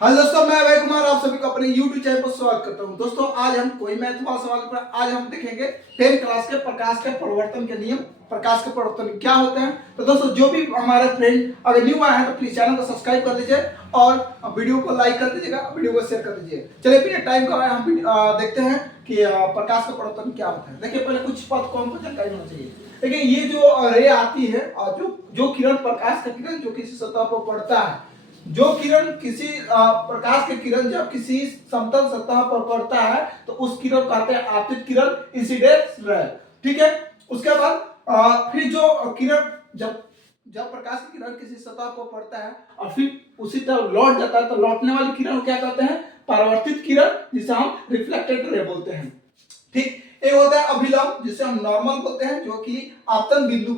Hello दोस्तों, मैं अभय कुमार आप सभी को अपने YouTube चैनल पर स्वागत करता हूं। दोस्तों आज हम कोई मैथ वाला सवाल पर आज हम देखेंगे 10 क्लास के प्रकाश के परिवर्तन के नियम। प्रकाश के परिवर्तन क्या होते हैं। तो दोस्तों जो भी हमारे फ्रेंड अगर न्यू आए हैं तो प्लीज चैनल को सब्सक्राइब कर लीजिए और वीडियो को लाइक कर दीजिएगा, वीडियो को शेयर कर दीजिए। चलिए बिना टाइम का हम देखते हैं कि प्रकाश का परिवर्तन क्या होता है। देखिए पहले कुछ बात को हमको जानकारी होना चाहिए। देखिए ये जो रे आती है और जो किरण प्रकाश का किरण जो किसी सतह पर पड़ता है, जो किरण किसी प्रकाश के किरण जब किसी समतल सतह पर पड़ता है तो उस किरण को कहते हैं आपतित किरण, इंसिडेंस रे। ठीक है। उसके बाद फिर जो किरण जब जब प्रकाश की किरण किसी सतह पर पड़ता है और फिर उसी तरफ लौट जाता है तो लौटने वाली किरण को क्या कहते हैं? परावर्तित किरण, जिसे हम रिफ्लेक्टेड रे बोलते हैं। ठीक। एक होता है अभिलंब, जिसे हम नॉर्मल बोलते हैं, जो कि आपतन बिंदु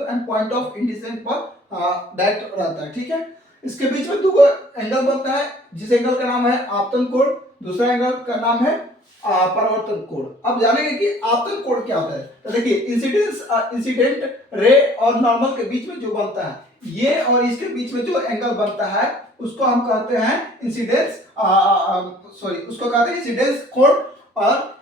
एंड पॉइंट ऑफ इंसिडेंस पर डायरेक्ट रहता है। ठीक है। इसके बीच में दो एंगल बनता है, जिस एंगल का नाम है आपतन कोण, दूसरा एंगल का नाम है परावर्तन कोण। अब जानेंगे कि आपतन कोण क्या होता है। तो देखिए इंसिडेंट रे और नॉर्मल के बीच में जो बनता है, ये और इसके बीच में जो एंगल बनता है उसको हम कहते हैं उसको कहते हैं इंसिडेंस कोण। और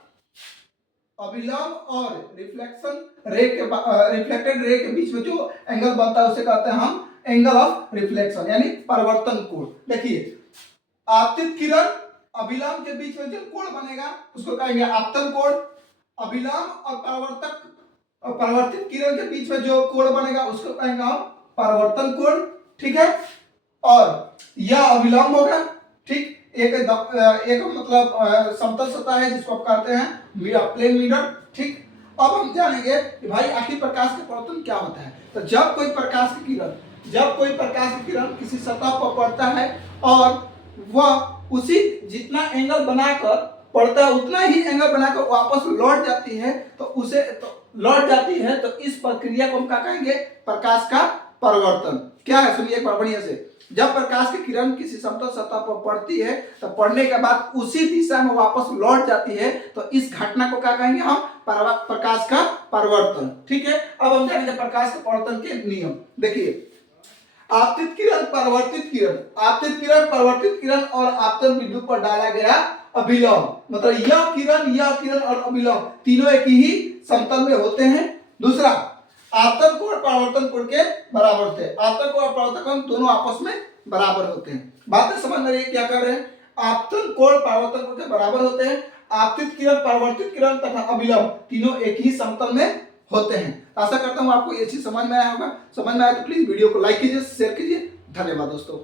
अभिलंब और रिफ्लेक्टेड रे के बीच में जो एंगल बनता है उसे कहते हैं हम एंगल ऑफ रिफ्लेक्शन यानी परावर्तन कोण। देखिए आपतित किरण अभिलंब के बीच में जो कोण बनेगा उसको कहेंगे आपतन कोण। अभिलंब और परावर्तित किरण के बीच में जो कोण बनेगा उसको कहेंगे हम परावर्तन कोण। ठीक है। और यह अभिलंब होगा। ठीक। एक मतलब समतल सतह है जिसको आप कहते हैं प्लेन मिरर। ठीक। अब हम जानेंगे कि भाई आखिर प्रकाश का परावर्तन क्या होता है। तो जब कोई प्रकाश की किरण किसी सतह पर पड़ता है और वह उसी जितना एंगल बनाकर पड़ता है उतना ही एंगल बनाकर वापस लौट जाती है तो इस प्रक्रिया को हम क्या कहेंगे? प्रकाश का परिवर्तन। क्या है सुनिए एक बार बढ़िया से। जब प्रकाश की किरण किसी समतल सतह पर पड़ती है तो पड़ने के बाद उसी दिशा में वापस लौट जाती है तो इस घटना को क्या कहेंगे हम? प्रकाश का परिवर्तन। ठीक है। अब हम जानेंगे प्रकाश के परिवर्तन के नियम। देखिए आपतित किरण परावर्तित किरण और आपतन बिंदु पर डाला गया अभिलंब, मतलब यह किरण और अभिलंब तीनों एक ही समतल में होते हैं। दूसरा आपतन कोण परावर्तन कोण के बराबर होते हैं। आपतन कोण और परावर्तन कोण दोनों आपस में बराबर होते हैं। बातें समझ में रही क्या कर रहे हैं? आपतन कोण परावर्तन कोण के बराबर होते हैं। आपतित किरण परावर्तित किरण तथा अभिलंब तीनों एक ही समतल में होते हैं। आशा करता हूं आपको ये चीज समझ में आया होगा। समझ में आया तो प्लीज वीडियो को लाइक कीजिए, शेयर कीजिए। धन्यवाद दोस्तों।